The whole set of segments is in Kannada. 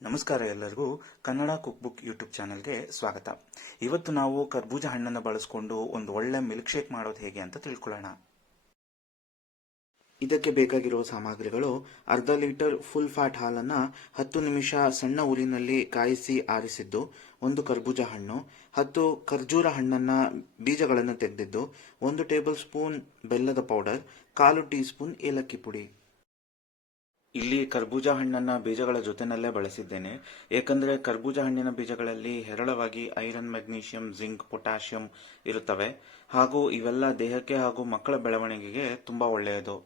ನಮಸ್ಕಾರ ಎಲ್ಲರಿಗೂ ಕನ್ನಡ ಕುಕ್ ಬುಕ್ ಯೂಟ್ಯೂಬ್ ಚಾನೆಲ್ಗೆ ಸ್ವಾಗತ. ಇವತ್ತು ನಾವು ಕರ್ಬೂಜ ಹಣ್ಣನ್ನು ಬಳಸಿಕೊಂಡು ಒಂದು ಒಳ್ಳೆ ಮಿಲ್ಕ್ ಶೇಕ್ ಮಾಡೋದು ಹೇಗೆ ಅಂತ ತಿಳ್ಕೊಳ್ಳೋಣ. ಇದಕ್ಕೆ ಬೇಕಾಗಿರುವ ಸಾಮಗ್ರಿಗಳು: ಅರ್ಧ ಲೀಟರ್ ಫುಲ್ ಫ್ಯಾಟ್ ಹಾಲನ್ನು 10 ನಿಮಿಷ ಸಣ್ಣ ಉರಿನಲ್ಲಿ ಕಾಯಿಸಿ ಆರಿಸಿದ್ದು, ಒಂದು ಕರ್ಬೂಜ ಹಣ್ಣು, 10 ಖರ್ಜೂರ ಹಣ್ಣನ್ನ ಬೀಜಗಳನ್ನು ತೆಗೆದಿದ್ದು, 1 ಟೇಬಲ್ ಸ್ಪೂನ್ ಬೆಲ್ಲದ ಪೌಡರ್, 1/4 ಟೀ ಸ್ಪೂನ್ ಏಲಕ್ಕಿ ಪುಡಿ. ಇಲ್ಲಿ ಕರ್ಬೂಜ ಹಣ್ಣನ್ನ ಬೀಜಗಳ ಜೊತೆನಲ್ಲೇ ಬಳಸಿದ್ದೇನೆ, ಏಕೆಂದರೆ ಕರ್ಬೂಜ ಹಣ್ಣಿನ ಬೀಜಗಳಲ್ಲಿ ಹೇರಳವಾಗಿ ಐರನ್, ಮೆಗ್ನೀಷಿಯಂ, ಜಿಂಕ್, ಪೊಟ್ಯಾಷಿಯಂ ಇರುತ್ತವೆ ಹಾಗೂ ಇವೆಲ್ಲ ದೇಹಕ್ಕೆ ಹಾಗೂ ಮಕ್ಕಳ ಬೆಳವಣಿಗೆಗೆ ತುಂಬಾ ಒಳ್ಳೆಯದು.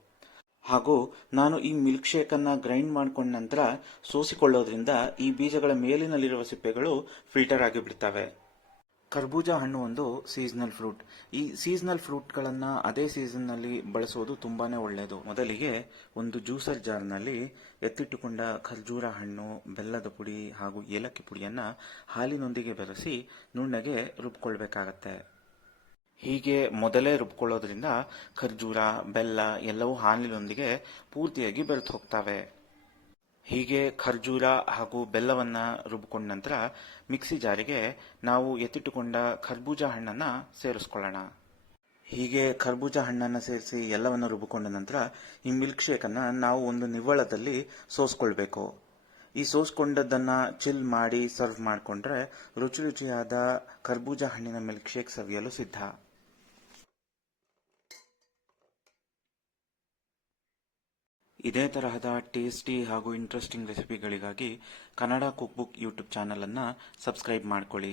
ಹಾಗೂ ನಾನು ಈ ಮಿಲ್ಕ್ ಶೇಕ್ ಅನ್ನ ಗ್ರೈಂಡ್ ಮಾಡ್ಕೊಂಡ ನಂತರ ಸೋಸಿಕೊಳ್ಳೋದ್ರಿಂದ ಈ ಬೀಜಗಳ ಮೇಲಿನಲ್ಲಿರುವ ಸಿಪ್ಪೆಗಳು ಫಿಲ್ಟರ್ ಆಗಿ ಬಿಡ್ತವೆ. ಕರ್ಬೂಜ ಹಣ್ಣು ಒಂದು ಸೀಸನಲ್ ಫ್ರೂಟ್. ಈ ಸೀಸನಲ್ ಫ್ರೂಟ್ಗಳನ್ನು ಅದೇ ಸೀಸನ್ನಲ್ಲಿ ಬಳಸೋದು ತುಂಬಾನೇ ಒಳ್ಳೆಯದು. ಮೊದಲಿಗೆ ಒಂದು ಜ್ಯೂಸರ್ ಜಾರ್ನಲ್ಲಿ ಎತ್ತಿಟ್ಟುಕೊಂಡ ಖರ್ಜೂರ ಹಣ್ಣು, ಬೆಲ್ಲದ ಪುಡಿ ಹಾಗೂ ಏಲಕ್ಕಿ ಪುಡಿಯನ್ನ ಹಾಲಿನೊಂದಿಗೆ ಬೆರೆಸಿ ನುಣ್ಣಗೆ ರುಬ್ಕೊಳ್ಬೇಕಾಗತ್ತೆ. ಹೀಗೆ ಮೊದಲೇ ರುಬ್ಕೊಳ್ಳೋದ್ರಿಂದ ಖರ್ಜೂರ, ಬೆಲ್ಲ ಎಲ್ಲವೂ ಹಾಲಿನೊಂದಿಗೆ ಪೂರ್ತಿಯಾಗಿ ಬೆರೆತು ಹೋಗ್ತವೆ. ಹೀಗೆ ಖರ್ಜೂರ ಹಾಗೂ ಬೆಲ್ಲವನ್ನ ರುಬ್ಕೊಂಡ ನಂತರ ಮಿಕ್ಸಿ ಜಾರಿಗೆ ನಾವು ಎತ್ತಿಟ್ಟುಕೊಂಡ ಕರ್ಬೂಜ ಹಣ್ಣನ್ನ ಸೇರಿಸ್ಕೊಳ್ಳೋಣ. ಹೀಗೆ ಕರ್ಬೂಜ ಹಣ್ಣನ್ನ ಸೇರಿಸಿ ಎಲ್ಲವನ್ನ ರುಬ್ಕೊಂಡ ನಂತರ ಈ ಮಿಲ್ಕ್ ಶೇಕ್ ಅನ್ನ ನಾವು ಒಂದು ನಿವ್ವಳದಲ್ಲಿ ಸೋಸ್ಕೊಳ್ಬೇಕು. ಈ ಸೋಸ್ಕೊಂಡದ್ದನ್ನ ಚಿಲ್ ಮಾಡಿ ಸರ್ವ್ ಮಾಡಿಕೊಂಡ್ರೆ ರುಚಿ ರುಚಿಯಾದ ಕರ್ಬೂಜ ಹಣ್ಣಿನ ಮಿಲ್ಕ್ ಶೇಕ್ ಸವಿಯಲು ಸಿದ್ಧ. ಇದೇ ತರಹದ ಟೇಸ್ಟಿ ಹಾಗೂ ಇಂಟ್ರೆಸ್ಟಿಂಗ್ ರೆಸಿಪಿಗಳಿಗಾಗಿ Kannada cook book YouTube channel ಅನ್ನ ಸಬ್ಸ್ಕ್ರೈಬ್ ಮಾಡ್ಕೊಳ್ಳಿ.